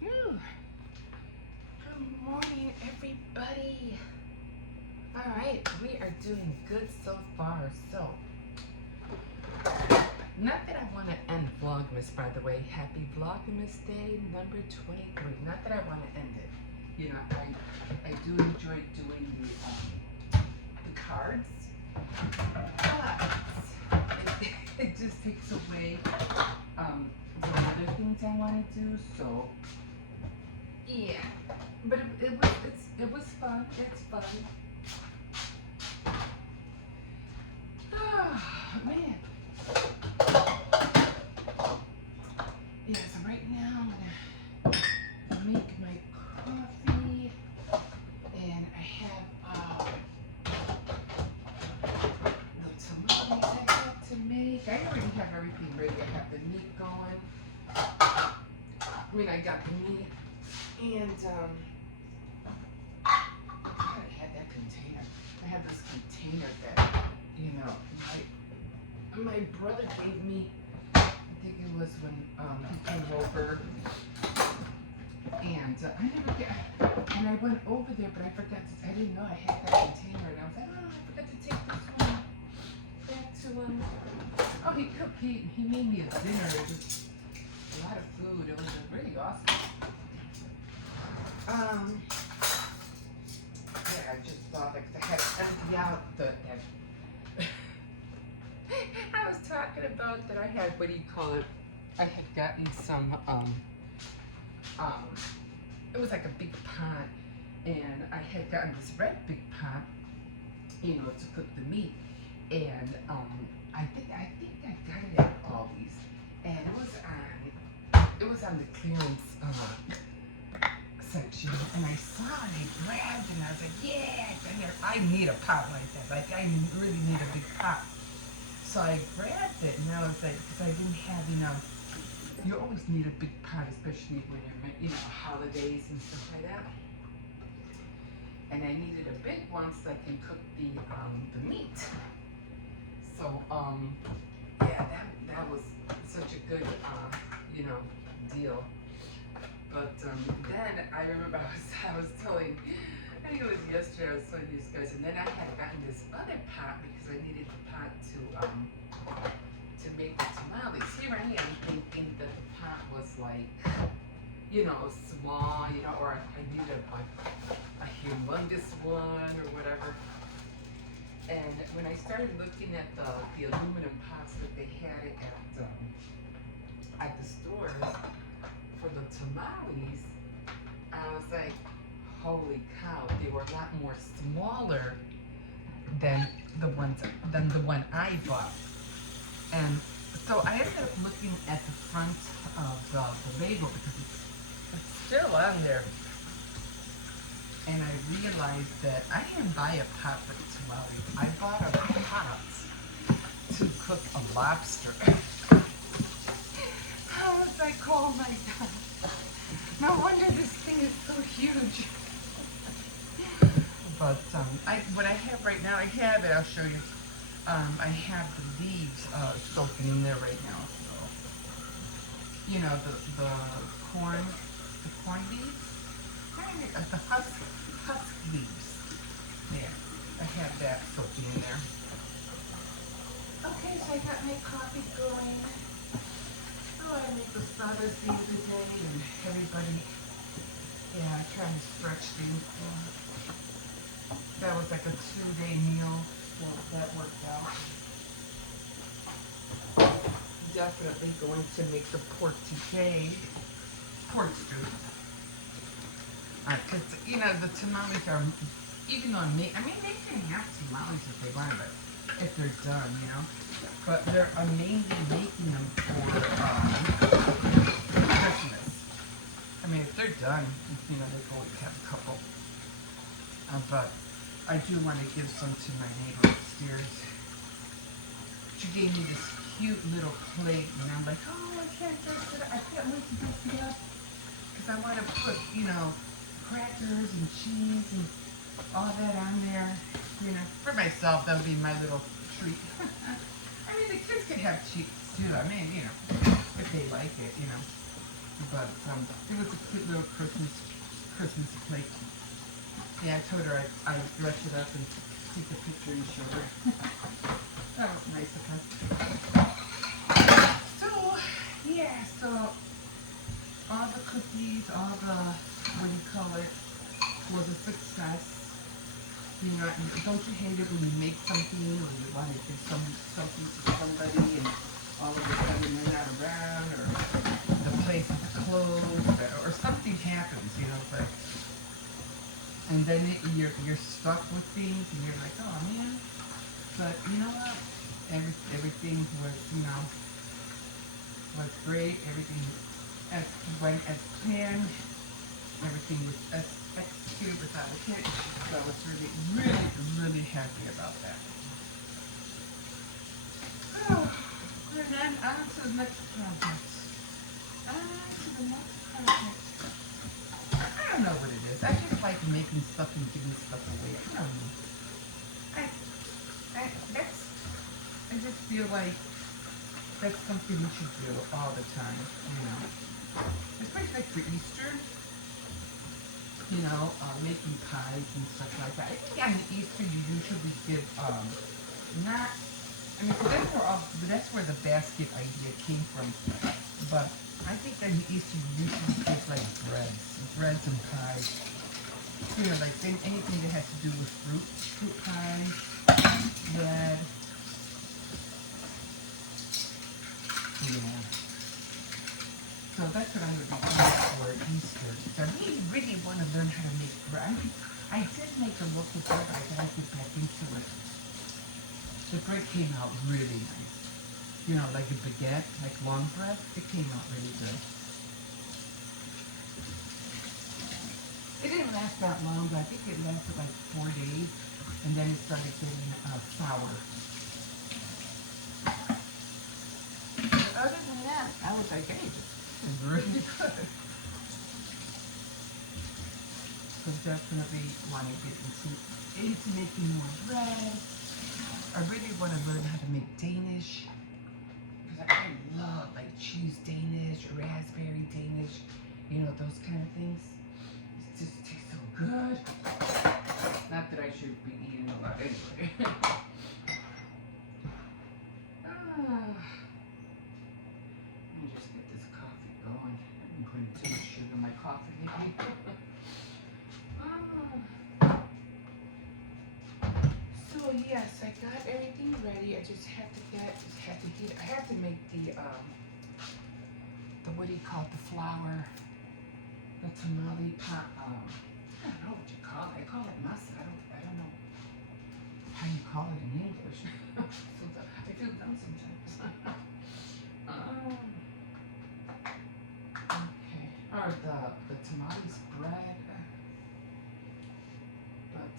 Whew. Good morning, everybody. All right, we are doing good so far. So, not that I want to end Vlogmas, by the way. Happy Vlogmas Day number 23. Not that I want to end it. You know, I do enjoy doing the cards, but it just takes away the other things I want to do. So. Yeah, but it was fun. It's fun. Oh man. Yeah, so right now I'm gonna make my coffee, and I have the tamales I have to make. I already have everything ready. I have the meat going. I mean, I got the meat. And I had that container. I had this container that, you know, my brother gave me. I think it was when he came over, and I never get. And I went over there, but I forgot. I didn't know I had that container, and I was like, oh, I forgot to take this one back to him. Oh, he cooked. He made me a dinner. It was a lot of food. It was really awesome. Yeah, I just thought that I had to empty out that I was talking about that I had, what do you call it? I had gotten some, it was like a big pot, and I had gotten this red big pot, you know, to cook the meat, and, I think I got it at Aldi's, and it was on the clearance, section, and I saw it, I grabbed it, and I was like, yeah, I need a pot like that. Like, I really need a big pot. So I grabbed it, and I was like, because I didn't have enough. You always need a big pot, especially when you're, you know, holidays and stuff like that. And I needed a big one so I can cook the meat. So, yeah, that was such a good, you know, deal. But then I remember I was telling, I think it was yesterday I was telling these guys, and then I had gotten this other pot because I needed the pot to make the tamales. Here I am thinking that the pot was like, you know, small, you know, or I needed a humongous one or whatever. And when I started looking at the aluminum pots that they had at the stores for the tamales, I was like, holy cow, they were a lot more smaller than the one I bought. And so I ended up looking at the front of the label because it's still on there. And I realized that I didn't buy a pot for the tamales. I bought a pot to cook a lobster. I was like, oh my God. No wonder this thing is so huge. But what I have right now, I'll show you. I have the leaves soaking in there right now. So, you know, the corn leaves, the husk leaves. There, I have that soaking in there. Okay, so I got my coffee going. Oh, I make the starters the other day, and everybody, yeah, trying to stretch things. That was like a 2-day meal, so that worked out. Definitely going to make the pork stew. Because, you know, the tamales are, even though I mean, they can have tamales if they want, but if they're done, you know. But I'm mainly making them for Christmas. I mean, if they're done, you know, they always have a couple. But I do want to give some to my neighbor upstairs. She gave me this cute little plate, and I'm like, oh, I can't wait to dress it up. Because I want to put, you know, crackers and cheese and all that on there. You know, for myself, that would be my little treat. I mean, the kids could have cheese too. I mean, you know, if they like it, you know. But it was a cute little Christmas plate. Yeah, I told her I dressed it up and take a picture and show her. That was nice of her. So, yeah, so all the cookies, all the, what do you call it, was a success. You know, don't you hate it when you make something or you want to give something to somebody and all of a sudden they're not around or the place is closed or something happens, you know, but and then you're stuck with things and you're like, oh man. But you know what? Everything was, you know, was great. Everything went as planned. Everything was executed without a hitch. So I was really happy about that. Oh, and then on to the next project. I don't know what it is. I just like making stuff and giving stuff away. I don't know. I just feel like that's something we should do all the time, you know. Especially like for Easter, you know, making pies and stuff like that. I think on Easter you usually give, not, I mean, that's where the basket idea came from. But I think on Easter you usually give like breads and pies. You know, like anything that has to do with fruit pies, bread. Yeah. So that's what I'm going to be doing for Easter. So I really want to learn how to make bread. I did make a local bread. I got to get back into it. The bread came out really nice. You know, like a baguette, like long bread. It came out really good. It didn't last that long, but I think it lasted like 4 days. And then it started getting sour. But other than that, I was like, hey, this is really good. So definitely want to get into making more bread. I really want to learn how to make Danish. Because I love like cheese Danish, raspberry Danish, you know, those kind of things. It just tastes so good. Not that I should be eating a lot anyway. Let me just get this coffee going. I've been putting too much sugar in my coffee lately. So yes, I got everything ready. I just have to heat. I have to make the what do you call it? The flour, the tamale pot. I don't know what you call it. I call it masa. I don't know how you call it in English. I feel dumb sometimes. Okay. Or the tamales bread. But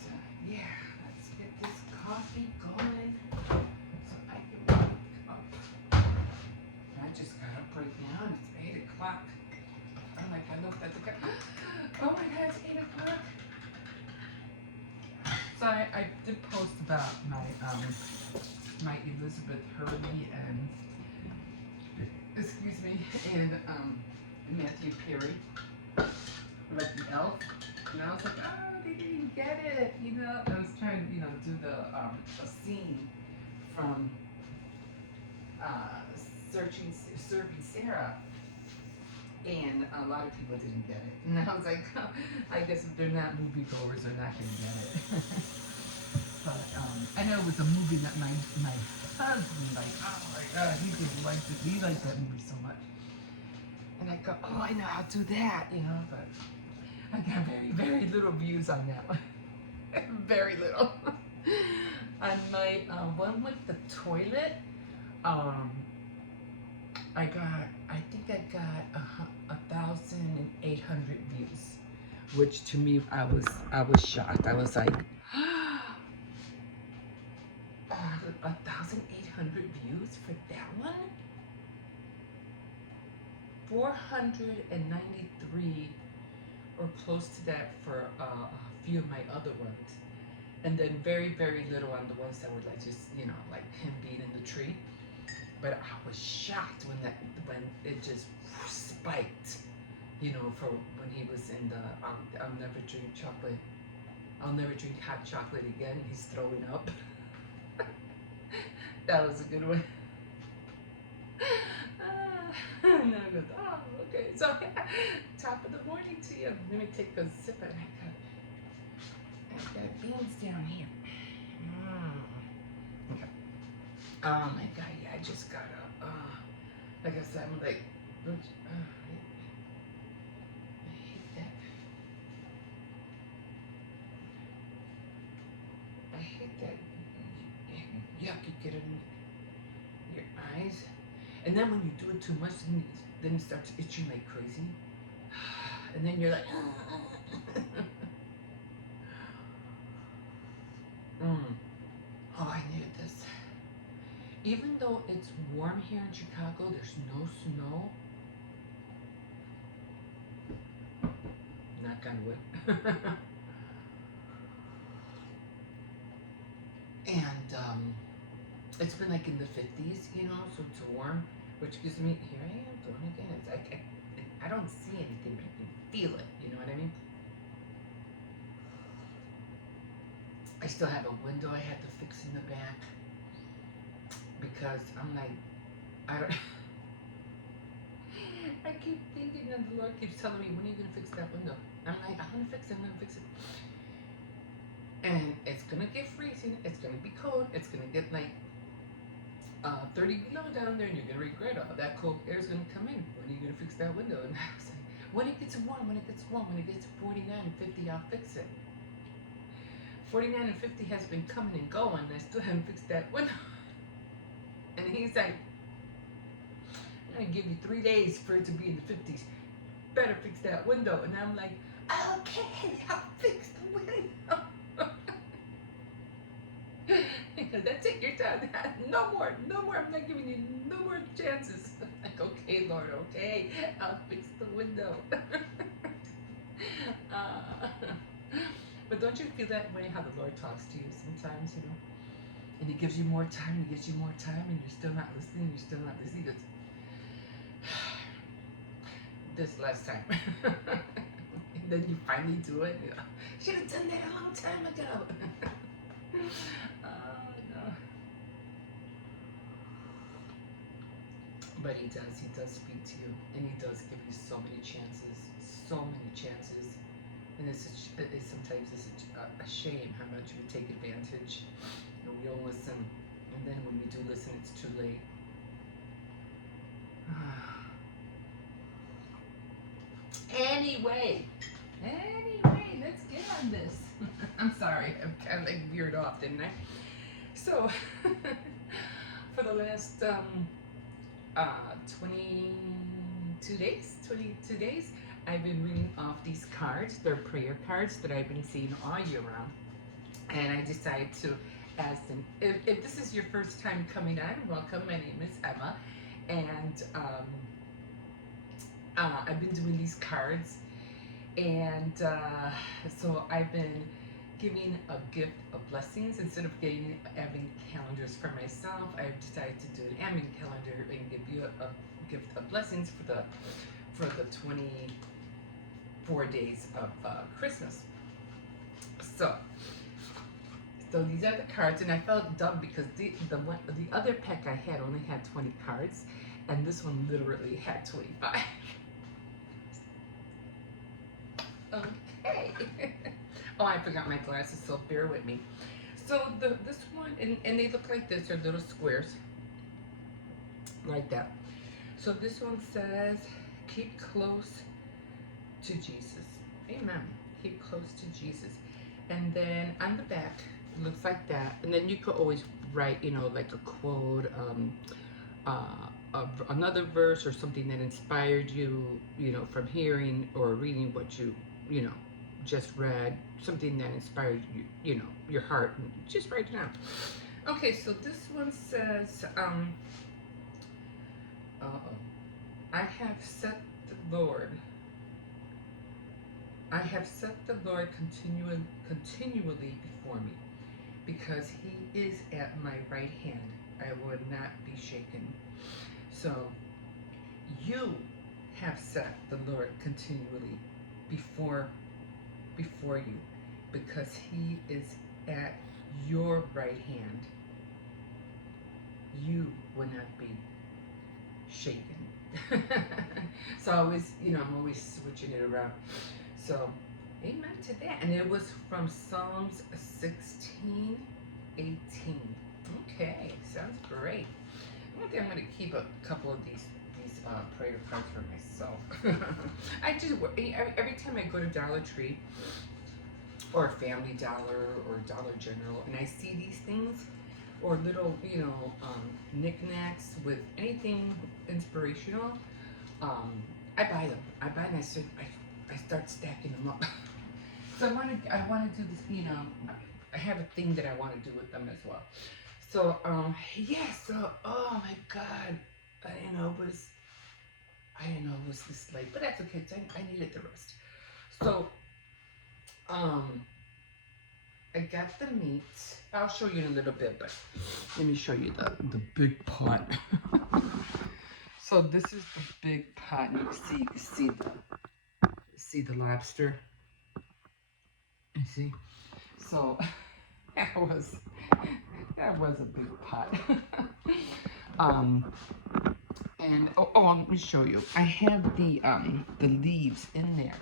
yeah, let's get this coffee going so I can wake up. I just got up right now and it's 8 o'clock. I'm like, I looked at the clock. Oh my God, it's 8 o'clock. So I did post about my Elizabeth Hurley and and Matthew Perry, like the elf. And I was like, oh, they didn't get it, you know. I was trying to, you know, do the a scene from Serving Sarah, and a lot of people didn't get it. And I was like, oh, I guess if they're not moviegoers, they're not going to get it. But I know it was a movie that my husband, like, oh my God, he just liked it. He liked that movie so much. And I go, oh, I know how to do that, you know, but I got very little views on that one. Very little. On my one with the toilet, I think I got 1,800 views, which to me I was shocked. I was like, 1,800 views for that one. 493 or close to that for a few of my other ones, and then very little on the ones that were like just, you know, like him being in the tree. But I was shocked when it just spiked You know, for when he was in the I'll never drink chocolate. I'll never drink hot chocolate again. He's throwing up. That was a good one. And I goes, oh, okay. So, top of the morning to you. Let me take a sip of that. I've got beans down here. Okay. Oh my God, yeah, I just got up. Like I said, I'm like, I hate that. I hate that yuck you get in your eyes. And then when you do it too much, then it starts itching like crazy. And then you're like, oh, I needed this. Even though it's warm here in Chicago, there's no snow. Knock on wood. And it's been like in the 50s, you know, so it's warm, which gives me, here I am doing again. It's like, I don't see anything, but I can feel it, you know what I mean? I still have a window I had to fix in the back because I'm like, I don't, I keep thinking and the Lord keeps telling me, when are you going to fix that window? I'm like, I'm going to fix it, I'm going to fix it. And it's going to get freezing, it's going to be cold, it's going to get like 30 below down there, and you're going to regret all that cold air is going to come in. When are you going to fix that window? And I was like, when it gets warm, when it gets warm, when it gets 49 and 50, I'll fix it. 49 and 50 has been coming and going, and I still haven't fixed that window. And he's like, I'm going to give you 3 days for it to be in the 50s. Better fix that window. And I'm like, okay, I'll fix the window. That's it, you're done. No more, I'm not giving you no more chances. Like, okay, Lord, okay, I'll fix the window. But don't you feel that way, how the Lord talks to you sometimes, you know? And he gives you more time, and he gives you more time, and you're still not listening, He goes, this last time. And then you finally do it, you know, should have done that a long time ago. Oh, no. But he does speak to you, and he does give you so many chances. And sometimes it's a shame how much we take advantage, and we don't listen. And then when we do listen, it's too late. Anyway, let's get on this. I'm sorry, I'm kind of like veered off, didn't I? So, for the last 22 days, I've been reading off these cards. They're prayer cards that I've been seeing all year round. And I decided to ask them, if this is your first time coming on, welcome, my name is Emma. And I've been doing these cards. And so I've been giving a gift of blessings. Instead of having calendars for myself, I've decided to do an Advent calendar and give you a gift of blessings for the 24 days of Christmas. So these are the cards, and I felt dumb because the other pack I had only had 20 cards, and this one literally had 25. Okay. Oh, I forgot my glasses, so bear with me. So this one, and they look like this. They're little squares, like that. So this one says, keep close to Jesus. Amen. Keep close to Jesus. And then on the back, it looks like that. And then you could always write, you know, like a quote, another verse or something that inspired you, you know, from hearing or reading what you know, just read, something that inspired you, you know, your heart, and just write it down. Okay, so this one says, I have set the Lord continually before me, because he is at my right hand. I will not be shaken. So you have set the Lord continually before you, because he is at your right hand, you will not be shaken. So I always, I'm always switching it around. So amen to that. And it was from Psalms 16:18. Okay, sounds great. I think I'm going to keep a couple of these prayer cards for myself. I just, every time I go to Dollar Tree or Family Dollar or Dollar General and I see these things or little, knickknacks with anything inspirational, I buy them. I buy them. I start stacking them up. So I want to do this. I have a thing that I want to do with them as well. So yeah. So oh my God, I didn't know it was this late, but that's okay. I needed the rest. So I got the meat. I'll show you in a little bit, but let me show you the big pot. So this is the big pot. And you can see the lobster. You see? So that was a big pot. And let me show you. I have the leaves in there.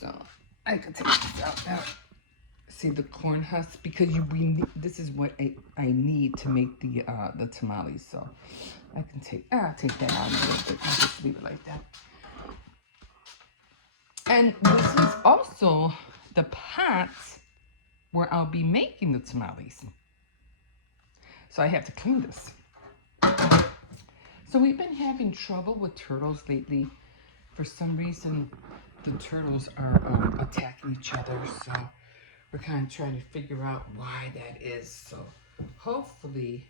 So I can take this out now. See the corn husk, because this is what I need to make the tamales. So I can I'll take that out a little bit and just leave it like that. And this is also the pots where I'll be making the tamales. So I have to clean this. So we've been having trouble with turtles lately. For some reason, the turtles are attacking each other. So we're kind of trying to figure out why that is. So hopefully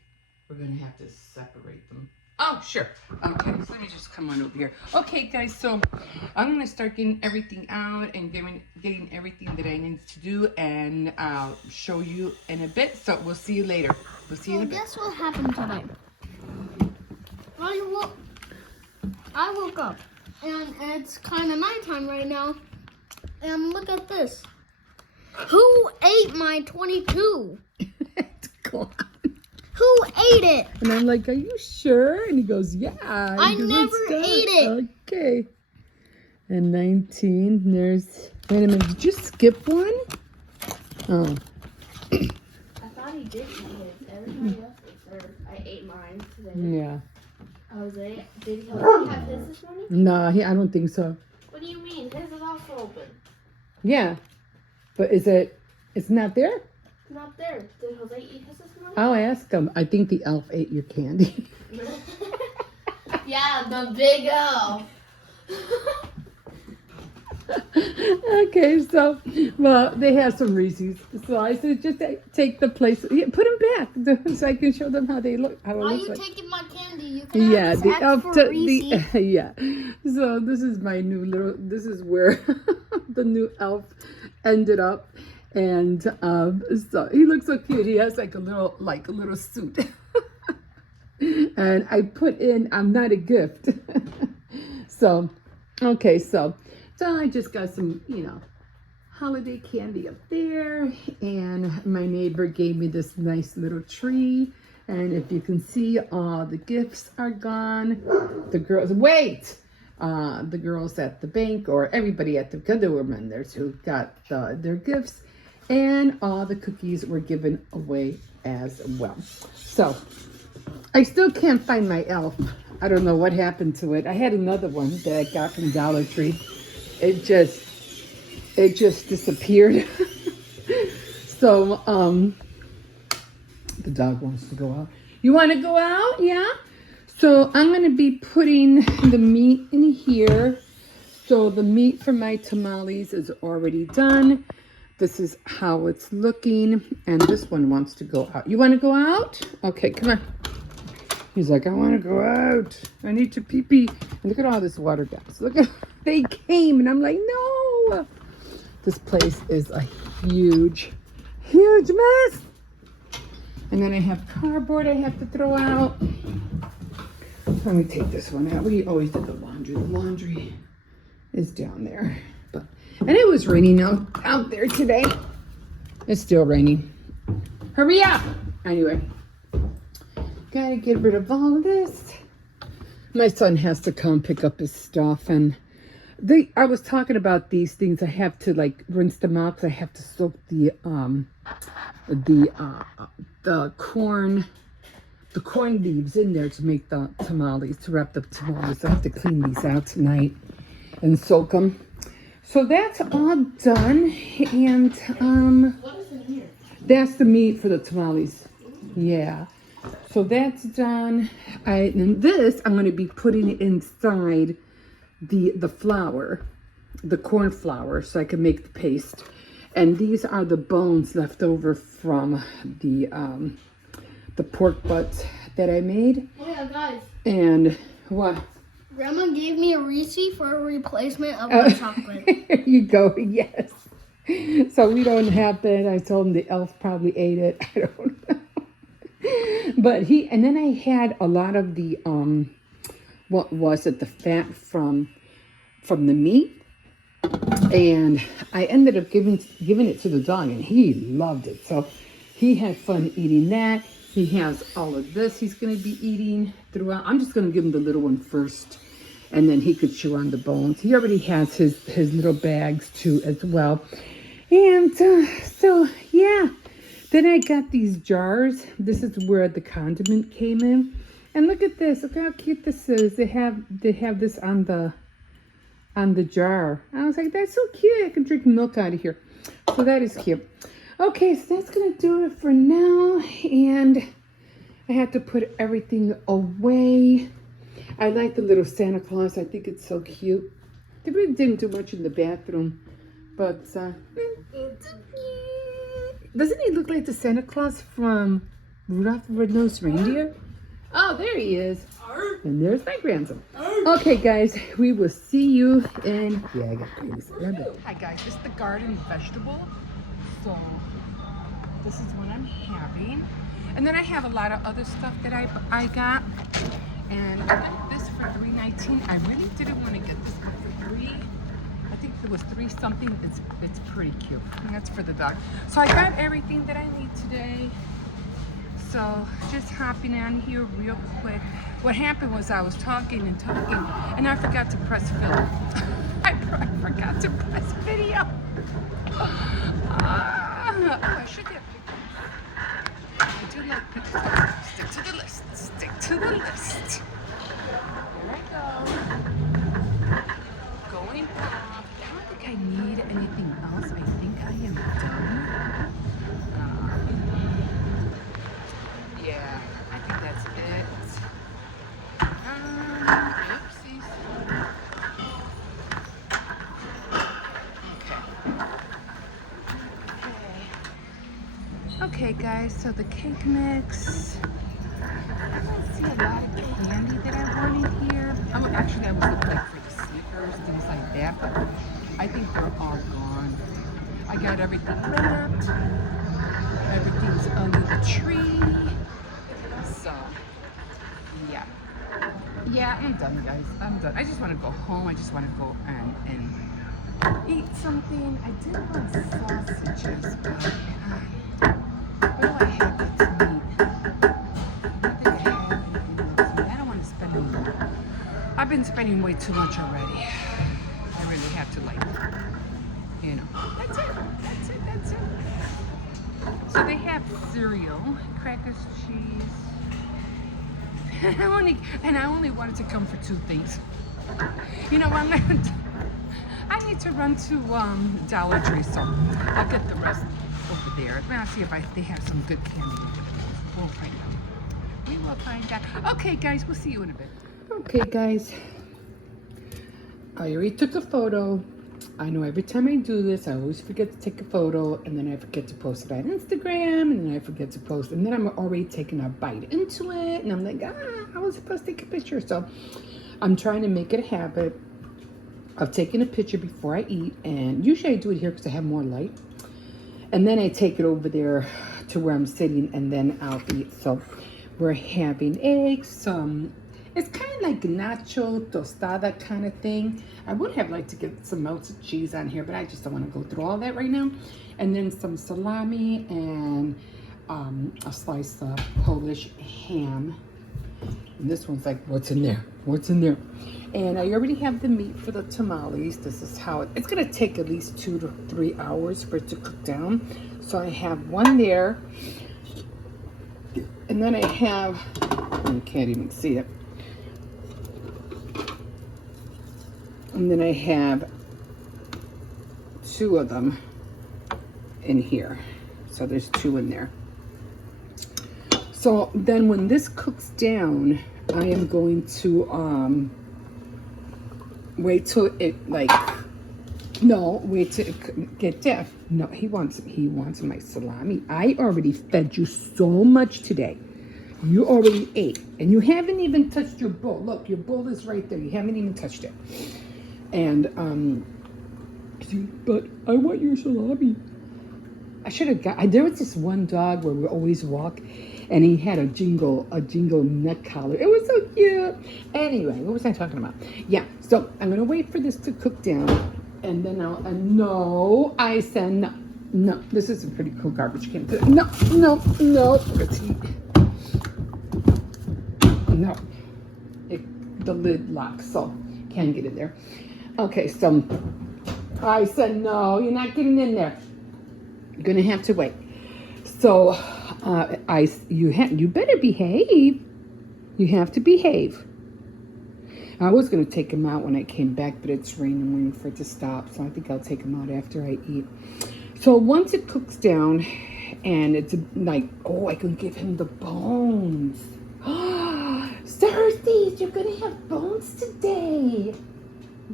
we're going to have to separate them. Oh, sure. Okay, so let me just come on over here. Okay, guys, so I'm going to start getting everything out and getting everything that I need to do, and I'll show you in a bit. So we'll see you later. We'll see you in a bit. Guess what happened today? I woke up, and it's kind of nighttime right now, and look at this. Who ate my 22? It's gone. Who ate it? And I'm like, are you sure? And he goes, yeah. I never ate it. Okay. And 19, there's, wait a minute, did you skip one? Oh. I thought he did eat it. Everybody else ate theirs. I ate mine today. Yeah. Jose, did Jose have his this morning? No, I don't think so. What do you mean? His is also open. Yeah. But it's not there? Not there. Did Jose eat his this morning? I'll ask him. I think the elf ate your candy. Yeah, the big elf. Okay, so, well, they have some Reese's. So I said, just take the place. Yeah, put them back so I can show them how they look. Why are you taking my candy? You can yeah, have the this elf. for Reese's. Yeah. So this is my new little. This is where the new elf ended up, and so he looks so cute. He has like a little suit, and I put in, I'm not a gift. So, okay, so I just got some, holiday candy up there, and my neighbor gave me this nice little tree, and if you can see, all the gifts are gone. The girls, the girls at the bank, or everybody at the, because there were members who got their gifts, and all the cookies were given away as well. So I still can't find my elf. I don't know what happened to it. I had another one that I got from Dollar Tree. It just disappeared. So the dog wants to go out. You want to go out? Yeah. So I'm going to be putting the meat in here. So the meat for my tamales is already done. This is how it's looking. And this one wants to go out. You want to go out? Okay, come on. He's like, I want to go out. I need to pee-pee. And look at all this water, guys. Look at, they came. And I'm like, no. This place is a huge mess. And then I have cardboard I have to throw out. Let me take this one out. We always did the laundry. The laundry is down there. And it was raining out there today. It's still raining. Hurry up! Anyway, gotta get rid of all of this. My son has to come pick up his stuff, and I was talking about these things. I have to like rinse them out because I have to soak the corn leaves in there to make the tamales, to wrap the tamales. So I have to clean these out tonight and soak them. So that's all done, and What is in here? that's the meat for the tamales. Yeah. So that's done. And this I'm going to be putting inside the flour, the corn flour, so I can make the paste. And these are the bones left over from the pork butts that I made. Oh yeah, guys. And what? Grandma gave me a receipt for a replacement of my chocolate. There you go. Yes. So we don't have that. I told him the elf probably ate it. I don't know. But and then I had a lot of the what was it? The fat from the meat, and I ended up giving it to the dog, and he loved it. So he had fun eating that. He has all of this he's going to be eating throughout. I'm just going to give him the little one first, and then he could chew on the bones. He already has his little bags too as well. And so, yeah. Then I got these jars. This is where the condiment came in. And look at this. Look how cute this is. They have this on the jar. I was like, that's so cute. I can drink milk out of here. So that is cute. Okay, so that's going to do it for now. And I had to put everything away. I like the little Santa Claus. I think it's so cute. They really didn't do much in the bathroom. But doesn't he look like the Santa Claus from Rudolph the Red-Nosed Reindeer? Oh, there he is. And there's my grandson. Okay, guys, we will see you in... Yeah, I got crazy. Hi, guys. This is the garden vegetable. So, this is what I'm having. And then I have a lot of other stuff that I got. And I got this for $3.19. I really didn't want to get this for $3. I think it was $3 something. It's pretty cute. And that's for the dog. So I got everything that I need today. So just hopping on here real quick. What happened was I was talking and I forgot to press film. I forgot to press video. I should get pictures. I do like pictures. Stick to the list. Stick to the list. There I go. Going off. I don't think I need anything else. I think I am done. Yeah, I think that's it. Oopsies. Okay, guys, so the cake mix. I don't see a lot of candy that I wanted here. Actually, I was looking for the Snickers, things like that, but I think they're all gone. I got everything wrapped. Everything's under the tree. So, yeah. Yeah, I'm done, guys. I'm done. I just want to go home. I just want to go and eat something. I did want sausages, but what do I have that's meat? I don't think I have anything that's meat. I don't want to spend any more. I've been spending way too much already. I really have to, like, you know. That's it. That's it. That's it. So they have cereal, crackers, cheese. I only wanted to come for 2 things. You know, I need to run to Dollar Tree, so I'll get the rest over there. I'll see if they have some good candy. We'll find out. We will find out. Okay, guys, we'll see you in a bit. Okay, guys. I already took a photo. I know every time I do this, I always forget to take a photo, and then I forget to post it on Instagram, and then I forget to post, and then I'm already taking a bite into it, and I'm like, I was supposed to take a picture. So I'm trying to make it a habit of taking a picture before I eat, and usually I do it here because I have more light, and then I take it over there to where I'm sitting, and then I'll eat. So we're having eggs, some It's kind of like nacho tostada kind of thing. I would have liked to get some melted cheese on here, but I just don't want to go through all that right now. And then some salami and a slice of Polish ham. And this one's like, what's in there? What's in there? And I already have the meat for the tamales. This is how it's going to take at least 2 to 3 hours for it to cook down. So I have one there. And then I have, you can't even see it. And then I have 2 of them in here. So there's 2 in there. So then when this cooks down, I am going to wait till it wait till it get there. No, he wants my salami. I already fed you so much today. You already ate, and you haven't even touched your bowl. Look, your bowl is right there. You haven't even touched it. And but I want your salami. I should have got. There was this one dog where we always walk, and he had a jingle neck collar. It was so cute. Anyway, what was I talking about? Yeah. So I'm gonna wait for this to cook down, and then no. I said no. No, this is a pretty cool garbage can. No. Let's eat. No, the lid locks, so can't get in there. Okay, so I said no. You're not getting in there. You're gonna have to wait. So you better behave. You have to behave. I was gonna take him out when I came back, but it's raining, waiting for it to stop. So I think I'll take him out after I eat. So once it cooks down, and it's like, oh, I can give him the bones. Thursdays, you're gonna have bones today.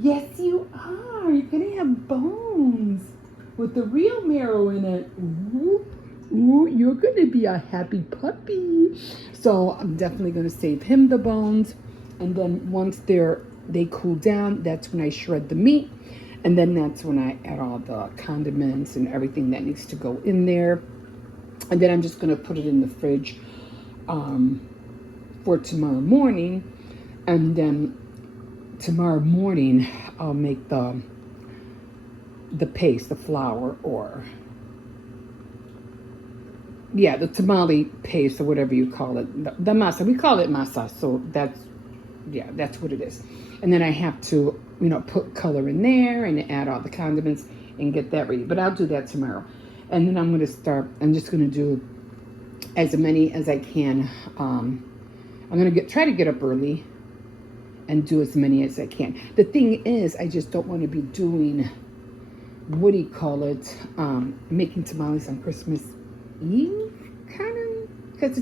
Yes, you are. You're gonna have bones with the real marrow in it. Ooh, you're gonna be a happy puppy. So I'm definitely gonna save him the bones. And then once they cool down, that's when I shred the meat. And then that's when I add all the condiments and everything that needs to go in there. And then I'm just gonna put it in the fridge for tomorrow morning. And then tomorrow morning I'll make the paste, the flour, or the tamale paste, or whatever you call it, the masa. We call it masa, so that's what it is. And then I have to put color in there and add all the condiments and get that ready, but I'll do that tomorrow. And then I'm just going to do as many as I can. I'm going to try to get up early and do as many as I can. The thing is, I just don't want to be doing, making tamales on Christmas Eve, kind of, because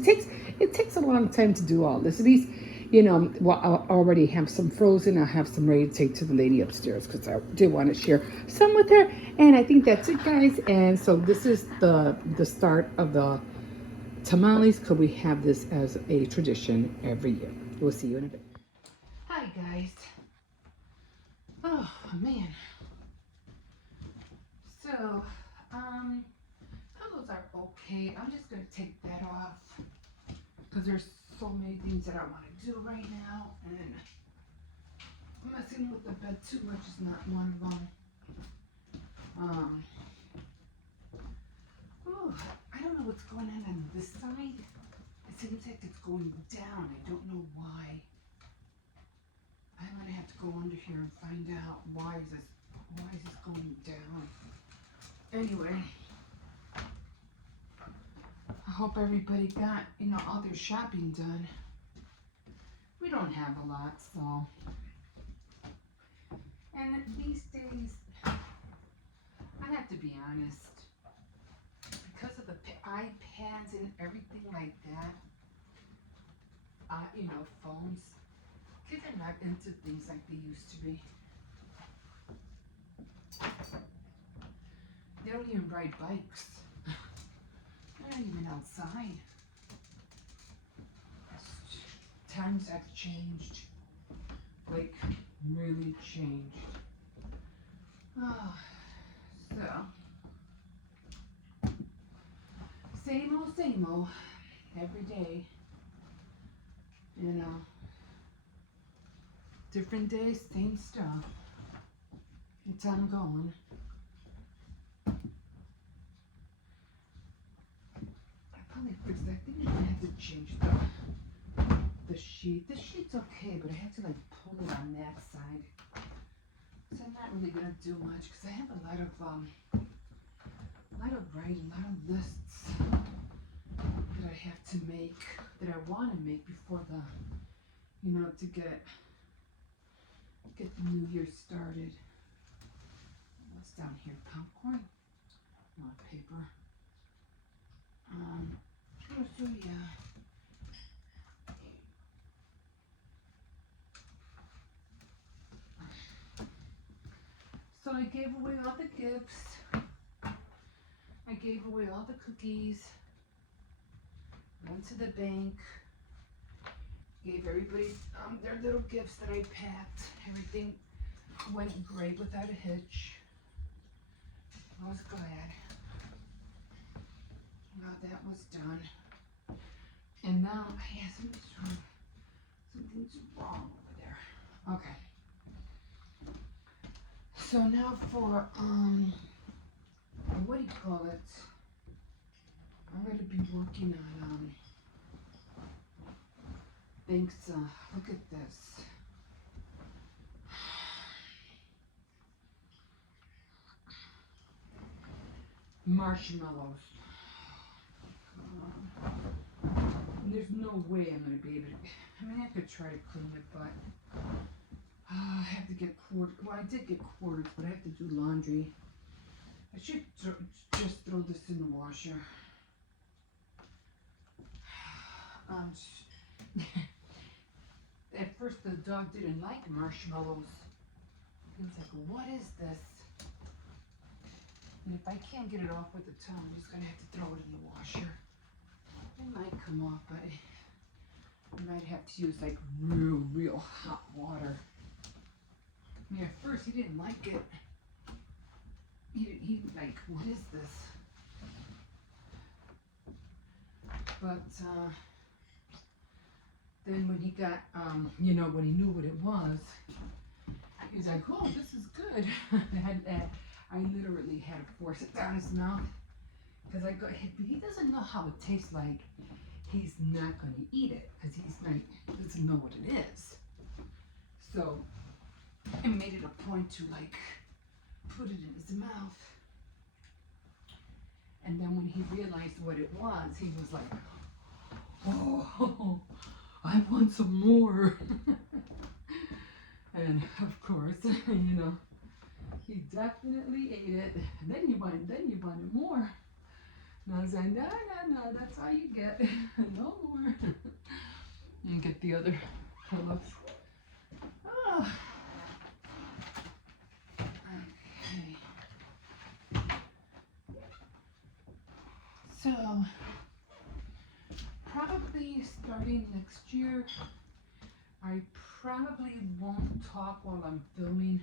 it takes a long time to do all this. At least, I'll already have some frozen. I'll have some ready to take to the lady upstairs, because I did want to share some with her. And I think that's it, guys. And so this is the start of the tamales, because we have this as a tradition every year. We'll see you in a bit. Hi, guys. Oh, man. So, pillows are okay. I'm just going to take that off, because there's so many things that I want to do right now, and messing with the bed too much is not one of them. I don't know what's going on this side. It seems like it's going down. I don't know why. I'm gonna have to go under here and find out why is this going down. Anyway, I hope everybody got all their shopping done. We don't have a lot, so. And these days, I have to be honest, because of the iPads and everything like that, phones, kids are not into things like they used to be. They don't even ride bikes. They're not even outside. Times have changed. Like, really changed. Oh, so. Same old, every day. Different days, same stuff. It's ongoing. I probably fixed that. I think I have to change the sheet. The sheet's okay, but I have to like pull it on that side. So I'm not really gonna do much because I have a lot of writing, a lot of lists that I have to make, that I want to make before the, to get the new year started. What's down here? Popcorn? Not paper. So yeah. So I gave away all the gifts. I gave away all the cookies. Went to the bank. Gave everybody their little gifts that I packed. Everything went great without a hitch. I was glad. Now that was done. And now, yeah, something's wrong over there. Okay. So now for, what do you call it? I'm going to be working on, thanks, look at this. Marshmallows. There's no way I'm going to be able to, I mean, I could try to clean it, but I have to get quarters. Well, I did get quarters, but I have to do laundry. I should just throw this in the washer. At first, the dog didn't like marshmallows. He was like, what is this? And if I can't get it off with the tongue, I'm just going to have to throw it in the washer. It might come off, but I might have to use like real hot water. I mean, at first he didn't like it. He like, what is this? But then when he got, when he knew what it was, he's like, oh, this is good. I literally had to force it down his mouth. Because he doesn't know how it tastes like. He's not going to eat it because he doesn't know what it is. So I made it a point to like put it in his mouth. And then when he realized what it was, he was like, oh, I want some more. And of course, he definitely ate it. And then you wanted more. And I was like, no, that's all you get. No more. And get the other pillows. Oh. Okay. So, probably starting next year, I probably won't talk while I'm doing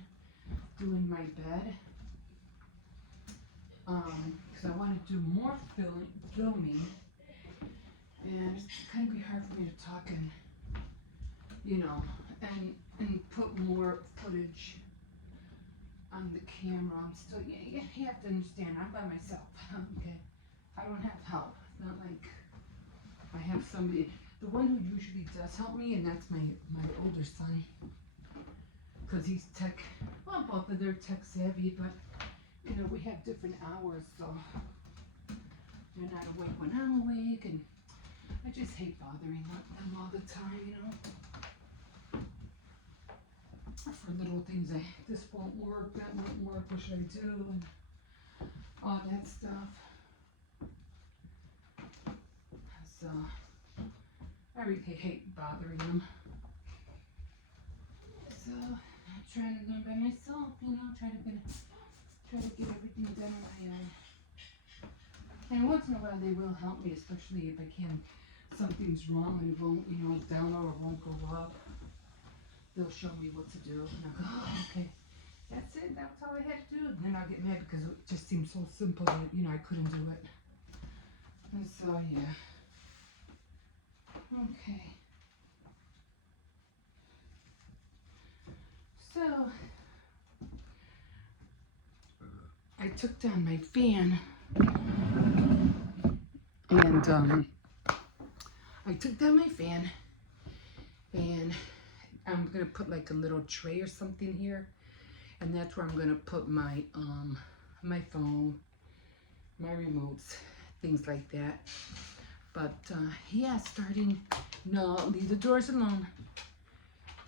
my bed. Because I want to do more filming, and it's kind of be hard for me to talk and put more footage on the camera. I'm still, you have to understand, I'm by myself. Okay, I don't have help. It's not like I have somebody. The one who usually does help me, and that's my older son, because he's tech. Well, both of them are tech savvy, but we have different hours, so they're not awake when I'm awake, and I just hate bothering them all the time, for little things like, this won't work, that won't work, what should I do, and all that stuff. So, I really hate bothering them. So, I'm trying to learn by myself, try to get everything done on my own. And once in a while they will help me, especially if something's wrong and it won't, download or won't go up. They'll show me what to do. And I'll go, oh, okay, that's it, that's all I had to do. And then I'll get mad because it just seems so simple that, I couldn't do it. And so, yeah. Okay. So I took down my fan, and I took down my fan, and I'm gonna put like a little tray or something here, and that's where I'm gonna put my my phone, my remotes, things like that. But yeah, no, leave the doors alone.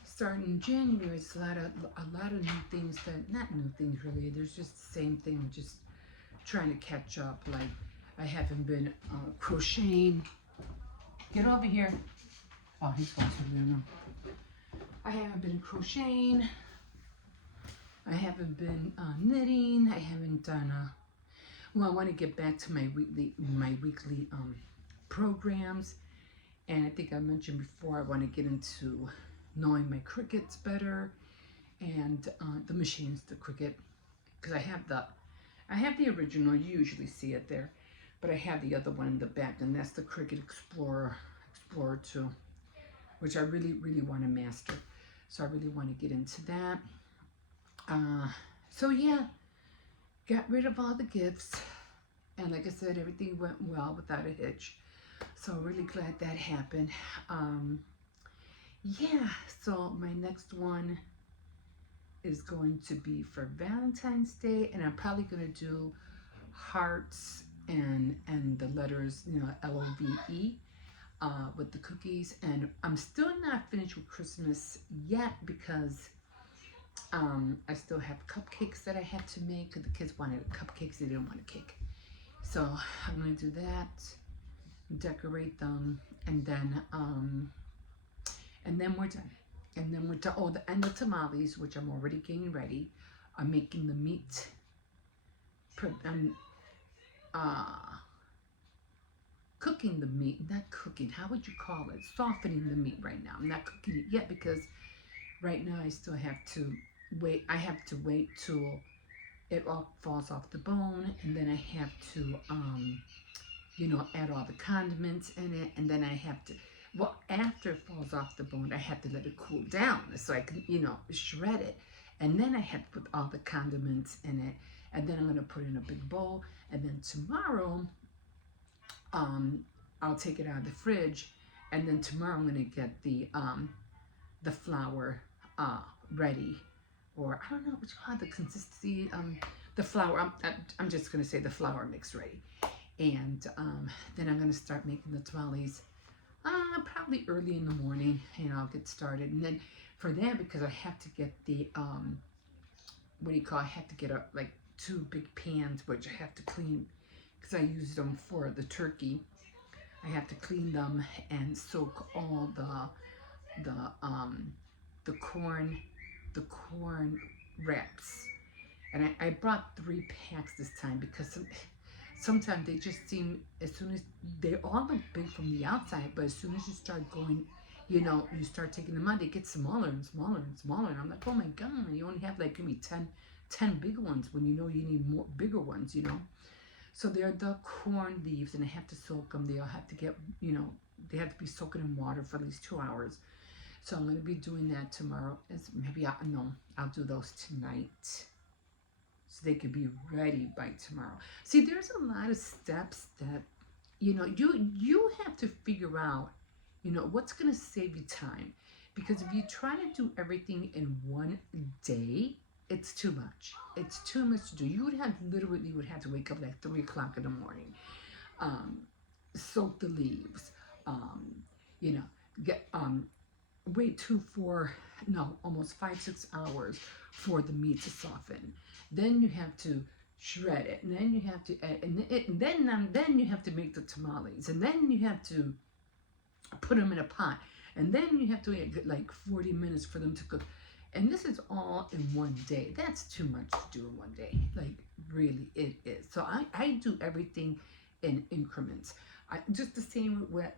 Starting in January, it's a lot of new things that, not new things really, there's just the same thing, just trying to catch up. Like, I haven't been crocheting. Get over here. Oh, he's going to there now. I haven't been crocheting. I haven't been knitting. I haven't done well, I want to get back to my weekly programs, and I think I mentioned before I want to get into knowing my crickets better, and the machines, the cricket, because I have the original. You usually see it there, but I have the other one in the back, and that's the Cricut Explorer 2, which I really want to master. So I really want to get into that. So yeah, got rid of all the gifts, and like I said, everything went well without a hitch. So really glad that happened. Yeah, so my next one is going to be for Valentine's Day, and I'm probably going to do hearts and the letters, you know, LOVE, with the cookies. And I'm still not finished with Christmas yet because I still have cupcakes that I have to make, because the kids wanted cupcakes, they didn't want a cake. So I'm going to do that, decorate them, and then we're done. And then we're done. Oh, and the tamales, which I'm already getting ready. I'm making the meat. Cooking the meat. Not cooking. How would you call it? Softening the meat right now. I'm not cooking it yet because right now I still have to wait. I have to wait till it all falls off the bone, and then I have to you know, add all the condiments in it, and then I have to, well, after it falls off the bone, I have to let it cool down so I can, you know, shred it. And then I have to put all the condiments in it, and then I'm going to put it in a big bowl. And then tomorrow, I'll take it out of the fridge, and then tomorrow I'm going to get the flour ready, or I don't know what you call it, the consistency, the flour, I'm just going to say the flour mix ready. And then I'm going to start making the tamales probably early in the morning, and I'll get started. And then for that, because I have to get the, what do you call it? I have to get like 2 big pans, which I have to clean because I used them for the turkey. I have to clean them and soak all the corn wraps. And I brought 3 packs this time because sometimes they just seem, as soon as, they all look big from the outside, but as soon as you start going, you know, you start taking them out, they get smaller and smaller and smaller. And I'm like, oh my God, you only have like, give me 10 big ones when you know you need more bigger ones, you know. So they're the corn leaves, and I have to soak them. They all have to get, you know, they have to be soaking in water for at least 2 hours. So I'm going to be doing that tomorrow. Maybe I'll do those tonight, so they could be ready by tomorrow. See, there's a lot of steps that, you know, you have to figure out, you know, what's going to save you time. Because if you try to do everything in one day, it's too much. It's too much to do. You would have to wake up like 3 o'clock in the morning, soak the leaves, you know, get wait almost 5-6 hours for the meat to soften. Then you have to shred it, and then you have to add, and then you have to make the tamales, and then you have to put them in a pot, and then you have to wait like 40 minutes for them to cook. And this is all in one day. That's too much to do in one day. Like, really, it is. So I do everything in increments. Just the same way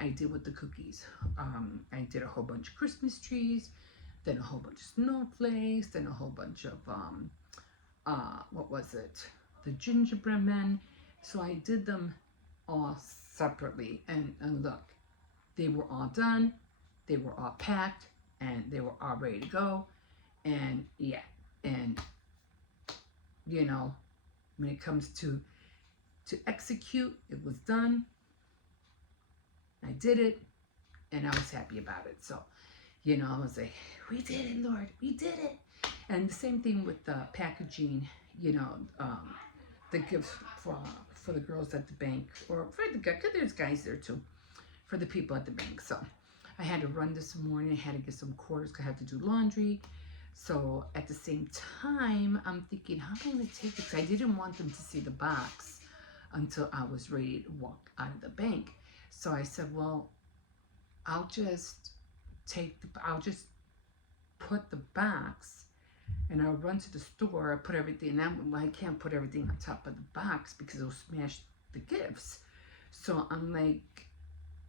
I did with the cookies. I did a whole bunch of Christmas trees, then a whole bunch of snowflakes, then a whole bunch of what was it? The gingerbread men. So I did them all separately, and look, they were all done, they were all packed, and they were all ready to go. And yeah, and you know, when it comes to execute, it was done. I did it, and I was happy about it. So, you know, I was like, we did it, Lord, we did it. And the same thing with the packaging, you know, the gifts for the girls at the bank, or for the guys, because there's guys there too, for the people at the bank. So I had to run this morning. I had to get some quarters because I had to do laundry. So at the same time, I'm thinking, how am I going to take it? Because I didn't want them to see the box until I was ready to walk out of the bank. So I said, well, I'll just put the box, and I'll run to the store, put everything, and I can't put everything on top of the box because it'll smash the gifts. So I'm like,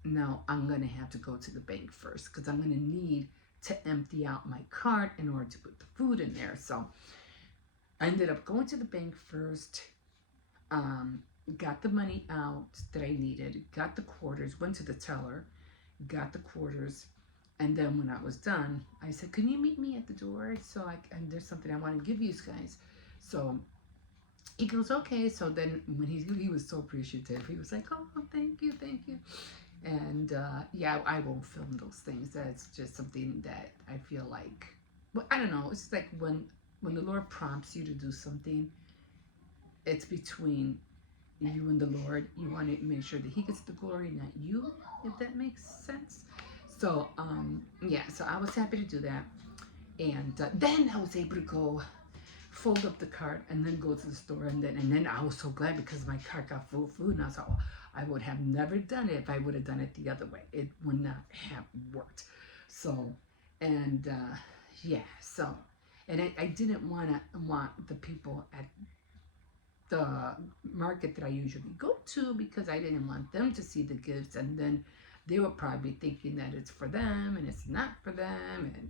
no, I'm gonna have to go to the bank first because I'm gonna need to empty out my cart in order to put the food in there. So I ended up going to the bank first, got the money out that I needed, got the quarters, went to the teller, got the quarters, and then when I was done, I said, can you meet me at the door? And there's something I want to give you guys. So he goes, okay. So then when he was so appreciative, he was like, oh, thank you. And yeah, I won't film those things. That's just something that I feel like, well, I don't know. It's like when the Lord prompts you to do something, it's between you and the Lord. You want to make sure that He gets the glory, not you, if that makes sense. So yeah, so I was happy to do that, and then I was able to go fold up the cart and then go to the store, and then I was so glad because my cart got full of food, and I was like, oh, I would have never done it if I would have done it the other way. It would not have worked. So, and yeah, so, and I didn't want the people at the market that I usually go to because I didn't want them to see the gifts, and then they were probably thinking that it's for them and it's not for them, and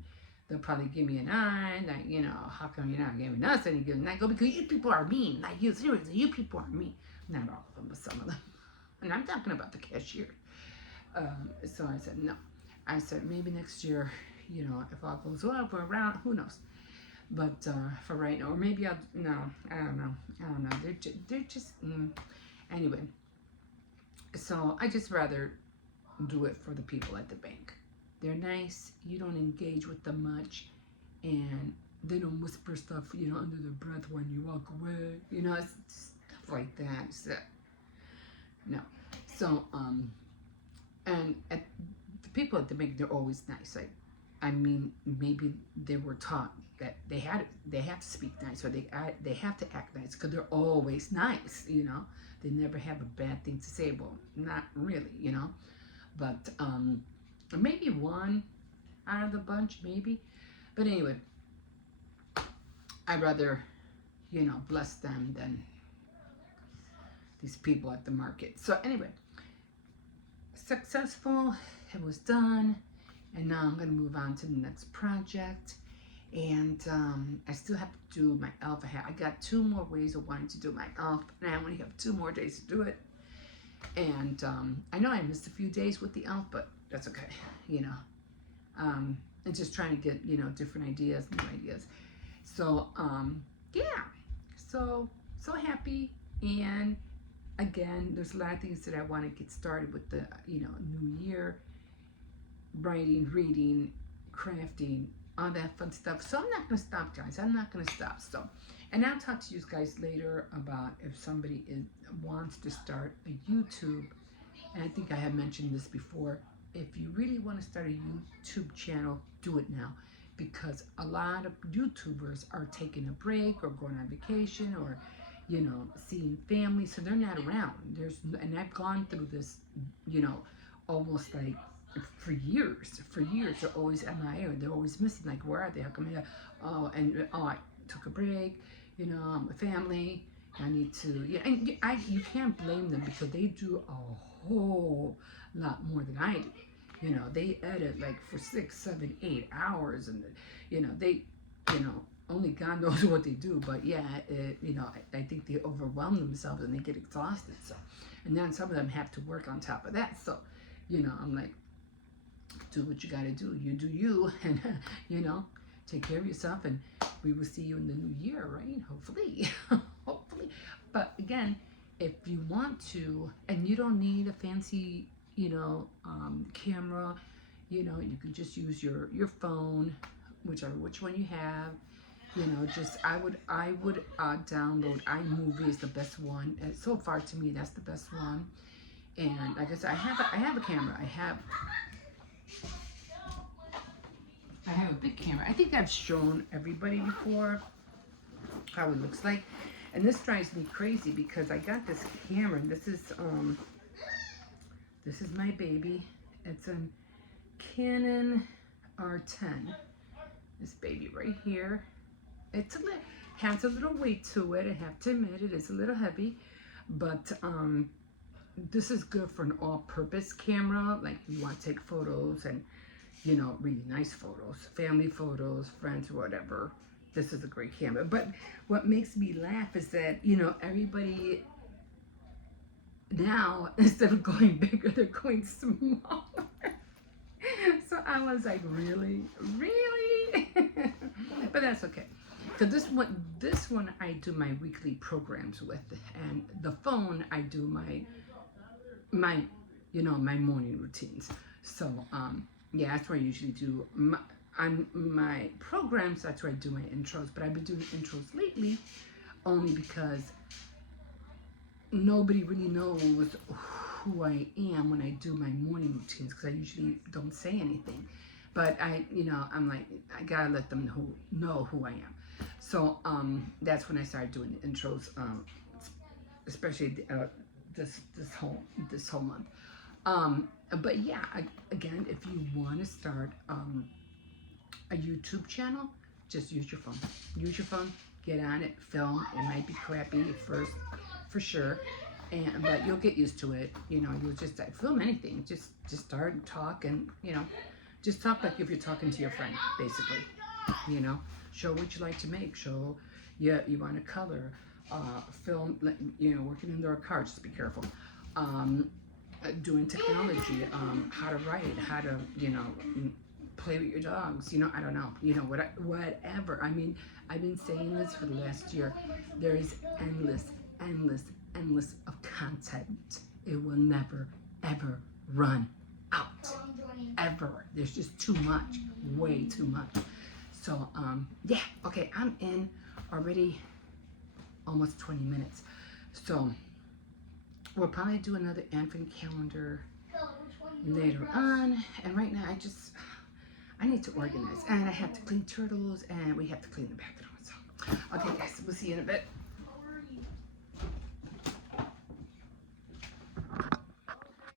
they'll probably give me an eye that, you know, how come you're not giving us any gifts? And I go, because you people are mean. Like, you, seriously, you people are mean. Not all of them, but some of them. And I'm talking about the cashier. So I said, no. I said, maybe next year, you know, if all goes well, we're around, who knows? But for right now, or maybe I don't know. They're just, anyway. So I just rather do it for the people at the bank. They're nice. You don't engage with them much, and they don't whisper stuff, you know, under their breath when you walk away. You know, it's stuff like that. So, no. So and the people at the bank, they're always nice. Like, I mean, maybe they were taught that they have to speak nice, or they have to act nice because they're always nice. You know, they never have a bad thing to say. Well, not really, you know, but maybe one out of the bunch, maybe. But anyway, I'd rather, you know, bless them than these people at the market. So anyway, successful. It was done. And now I'm going to move on to the next project. And I still have to do my elf. I got 2 more ways of wanting to do my elf. And I only have 2 more days to do it. And I know I missed a few days with the elf, but that's okay. You know, and just trying to get, you know, different ideas, new ideas. So, yeah. So happy. And again, there's a lot of things that I want to get started with the, you know, new year. Writing, reading, crafting, all that fun stuff. So I'm not going to stop, guys. I'm not going to stop. So, and I'll talk to you guys later about if somebody wants to start a YouTube. And I think I have mentioned this before. If you really want to start a YouTube channel, do it now. Because a lot of YouTubers are taking a break or going on vacation or, you know, seeing family. So they're not around. And I've gone through this, you know, almost like for years, they're always MIA. They're always missing. Like, where are they? How come they? I took a break. You know, I'm with family. I need to. Yeah, and you can't blame them because they do a whole lot more than I do. You know, they edit like for 6, 7, 8 hours, and you know only God knows what they do. But yeah, you know, I think they overwhelm themselves and they get exhausted. So, and then some of them have to work on top of that. So, you know, I'm like, do what you got to do. You do you, and you know, take care of yourself, and we will see you in the new year, right? Hopefully. Hopefully. But again, if you want to, and you don't need a fancy, camera, you can just use your phone, whichever which one you have. Just I would download iMovie is the best one. And so far to me, that's the best one. And like I said, I have a camera. I have a big camera. I think I've shown everybody before how it looks like. And this drives me crazy because I got this camera, and this is my baby. It's a Canon R10. This baby right here. It's has a little weight to it. I have to admit, it is a little heavy, but this is good for an all-purpose camera. Like you want to take photos and really nice photos, family photos, friends, whatever. This is a great camera. But what makes me laugh is that everybody now, instead of going bigger, they're going smaller. So I was like, really? But that's okay. So this one I do my weekly programs with, and the phone I do my morning routines. So yeah, that's where I usually do on my programs. That's where I do my intros. But I've been doing intros lately only because nobody really knows who I am when I do my morning routines, because I usually don't say anything. But I'm like, I gotta let them know who I am. So that's when I started doing the intros, especially this whole month. But yeah, again, if you want to start a YouTube channel, just use your phone. Use your phone, get on it, film. It might be crappy at first, for sure, but you'll get used to it. You'll just film anything. Just start and talk, and just talk like if you're talking to your friend, basically. Show what you like to make. Show you want to color, film. Working indoor car. Just be careful. Doing technology, how to write, how to play with your dogs. I don't know. Whatever. I mean, I've been saying this for the last year. There is endless of content. It will never ever run out. Ever. There's just too much. Way too much. So yeah. Okay, I'm in already almost 20 minutes. So we'll probably do another advent calendar later on. And right now I need to organize, and I have to clean turtles, and we have to clean the bathroom. So okay guys, we'll see you in a bit.